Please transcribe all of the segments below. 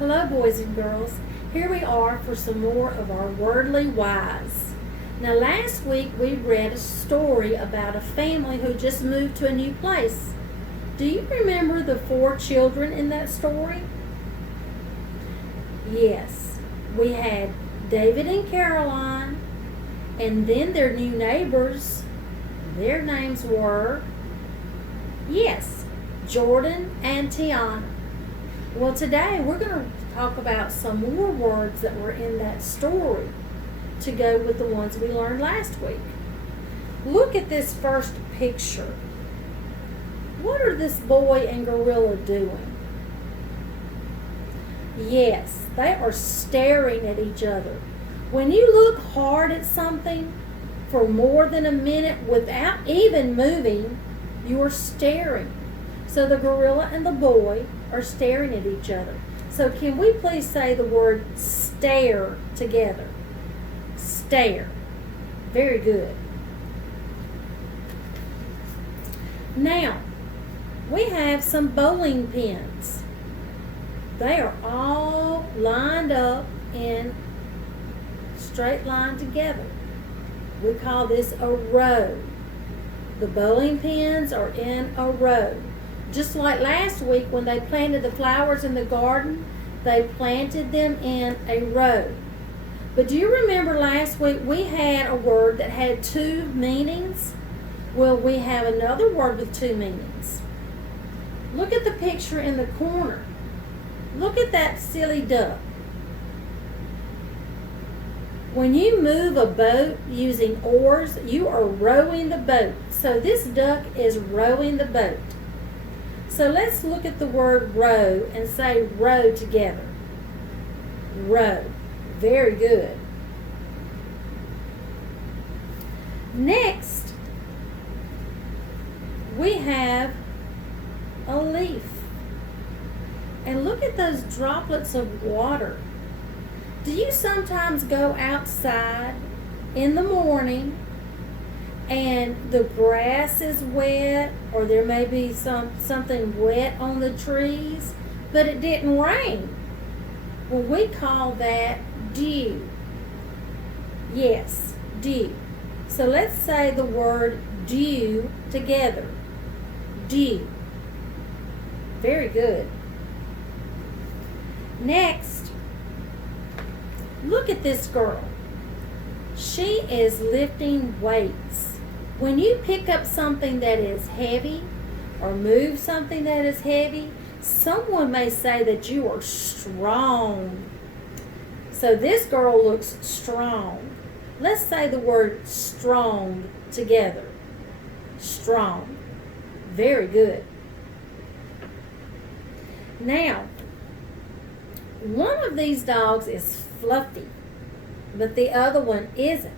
Hello, boys and girls. Here we are for some more of our Wordly Wise. Now, last week we read a story about a family who just moved to a new place. Do you remember the 4 children in that story? Yes, we had David and Caroline, and then their new neighbors. Their names were, yes, Jordan and Tiana. Well, today we're going to talk about some more words that were in that story to go with the ones we learned last week. Look at this first picture. What are this boy and gorilla doing? Yes, they are staring at each other. When you look hard at something for more than a minute without even moving, you are staring. So the gorilla and the boy are staring at each other. So can we please say the word stare together? Stare. Very good. Now, we have some bowling pins. They are all lined up in straight line together. We call this a row. The bowling pins are in a row. Just like last week when they planted the flowers in the garden, they planted them in a row. But do you remember last week we had a word that had 2 meanings? Well, we have another word with 2 meanings. Look at the picture in the corner. Look at that silly duck. When you move a boat using oars, you are rowing the boat. So this duck is rowing the boat. So let's look at the word row and say row together. Row. Very good. Next, we have a leaf. And look at those droplets of water. Do you sometimes go outside in the morning and the grass is wet, or there may be something wet on the trees, but it didn't rain? Well, we call that dew. Yes, dew. So let's say the word dew together. Dew. Very good. Next, look at this girl. She is lifting weights. When you pick up something that is heavy or move something that is heavy, someone may say that you are strong. So this girl looks strong. Let's say the word strong together. Strong. Very good. Now, one of these dogs is fluffy, but the other one isn't.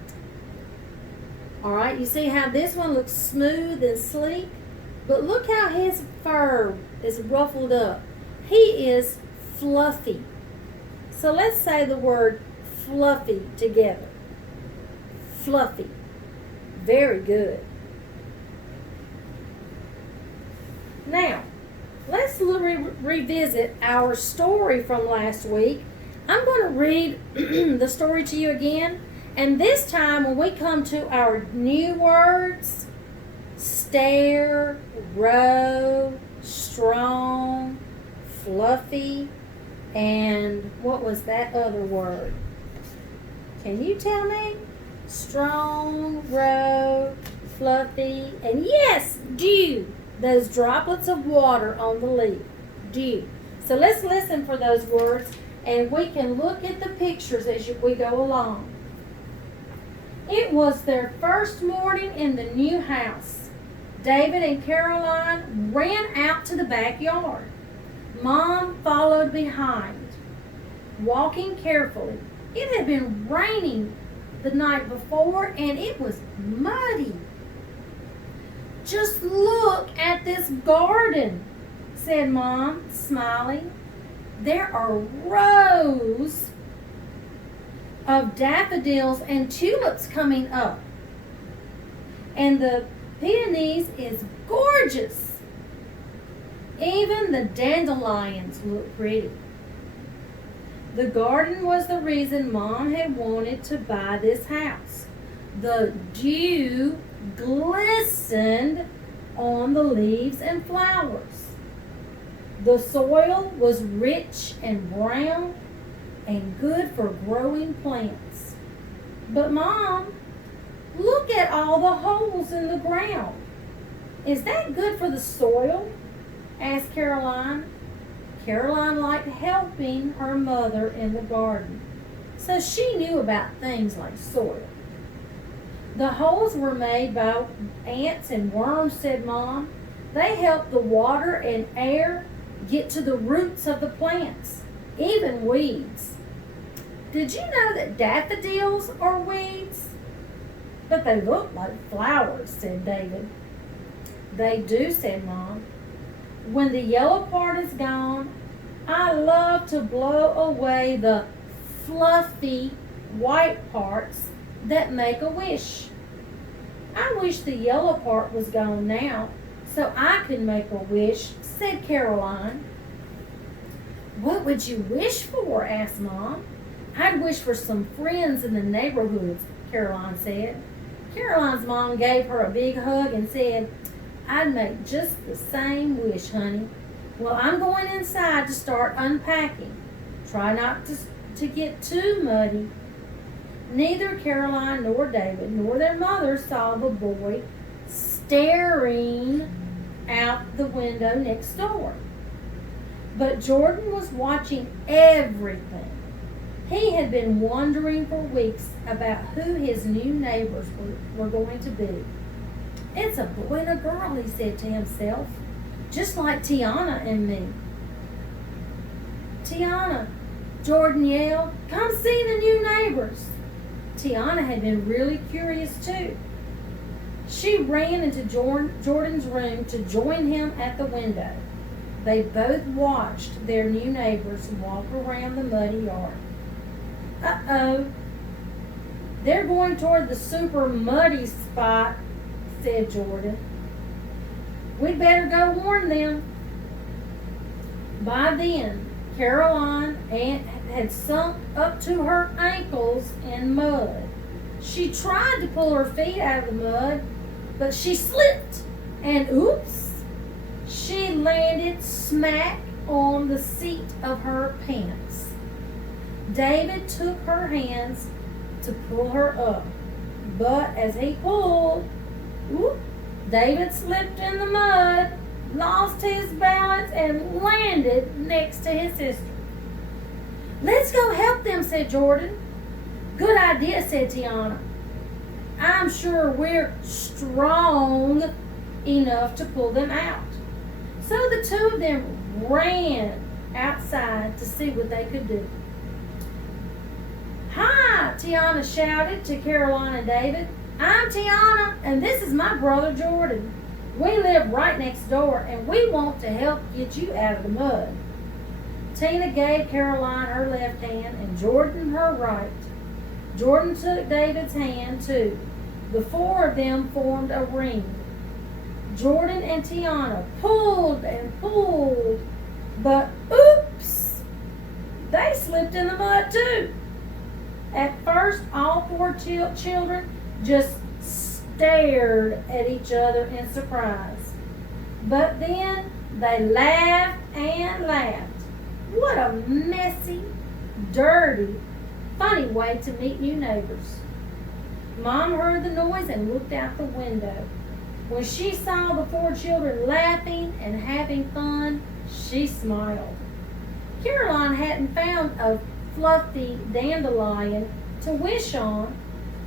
All right, you see how this one looks smooth and sleek? But look how his fur is ruffled up. He is fluffy. So let's say the word fluffy together. Fluffy. Very good. Now, let's revisit our story from last week. I'm going to read the story to you again. And this time when we come to our new words, stare, row, strong, fluffy, and what was that other word? Can you tell me? Strong, row, fluffy, and yes, dew. Those droplets of water on the leaf. Dew. So let's listen for those words, and we can look at the pictures as we go along. It was their first morning in the new house. David and Caroline ran out to the backyard. Mom followed behind, walking carefully. It had been raining the night before, and it was muddy. Just look at this garden, said Mom, smiling. There are rows of daffodils and tulips coming up. And the peonies is gorgeous. Even the dandelions look pretty. The garden was the reason Mom had wanted to buy this house. The dew glistened on the leaves and flowers. The soil was rich and brown and good for growing plants. But Mom, look at all the holes in the ground. Is that good for the soil? Asked Caroline. Caroline liked helping her mother in the garden, so she knew about things like soil. The holes were made by ants and worms, said Mom. They help the water and air get to the roots of the plants, even weeds. Did you know that daffodils are weeds? But they look like flowers, said David. They do, said Mom. When the yellow part is gone, I love to blow away the fluffy white parts that make a wish. I wish the yellow part was gone now, so I could make a wish, said Caroline. What would you wish for? Asked Mom. I'd wish for some friends in the neighborhood, Caroline said. Caroline's mom gave her a big hug and said, I'd make just the same wish, honey. Well, I'm going inside to start unpacking. Try not to get too muddy. Neither Caroline nor David nor their mother saw the boy staring out the window next door. But Jordan was watching everything. He had been wondering for weeks about who his new neighbors were going to be. It's a boy and a girl, he said to himself, just like Tiana and me. Tiana, Jordan yelled, come see the new neighbors. Tiana had been really curious too. She ran into Jordan's room to join him at the window. They both watched their new neighbors walk around the muddy yard. Uh-oh, they're going toward the super muddy spot, said Jordan. We'd better go warn them. By then, Caroline had sunk up to her ankles in mud. She tried to pull her feet out of the mud, but she slipped, and oops, she landed smack on the seat of her pants. David took her hands to pull her up, but as he pulled, whoop, David slipped in the mud, lost his balance, and landed next to his sister. Let's go help them, said Jordan. Good idea, said Tiana. I'm sure we're strong enough to pull them out. So the two of them ran outside to see what they could do. Hi, Tiana shouted to Caroline and David. I'm Tiana, and this is my brother Jordan. We live right next door, and we want to help get you out of the mud. Tina gave Caroline her left hand and Jordan her right. Jordan took David's hand, too. The four of them formed a ring. Jordan and Tiana pulled and pulled, but oops, they slipped in the mud, too. At first, all four children just stared at each other in surprise. But then they laughed and laughed. What a messy, dirty, funny way to meet new neighbors. Mom heard the noise and looked out the window. When she saw the four children laughing and having fun, she smiled. Caroline hadn't found a fluffy dandelion to wish on,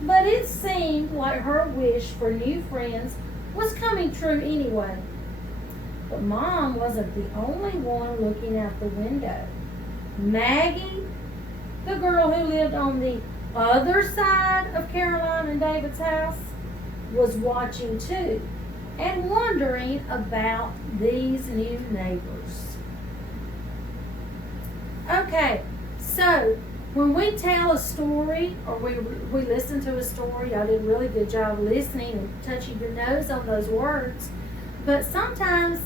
but it seemed like her wish for new friends was coming true anyway. But Mom wasn't the only one looking out the window. Maggie, the girl who lived on the other side of Caroline and David's house, was watching too and wondering about these new neighbors. Okay, so when we tell a story or we listen to a story, y'all did a really good job listening and touching your nose on those words, but sometimes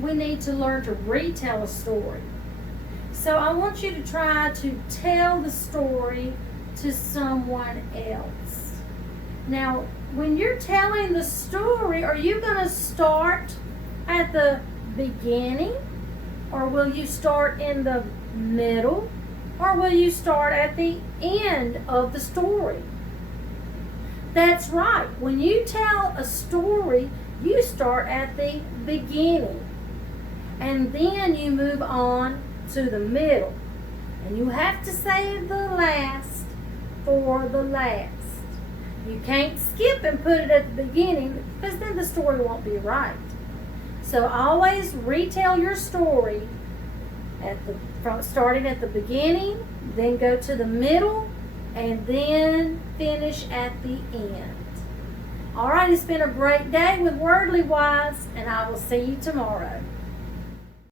we need to learn to retell a story. So I want you to try to tell the story to someone else. Now, when you're telling the story, are you going to start at the beginning? Or will you start in the middle? Or will you start at the end of the story? That's right. When you tell a story, you start at the beginning. And then you move on to the middle. And you have to save the last for the last. You can't skip and put it at the beginning because then the story won't be right. So always retell your story starting at the beginning, then go to the middle, and then finish at the end. All right, it's been a great day with Wordly Wise, and I will see you tomorrow.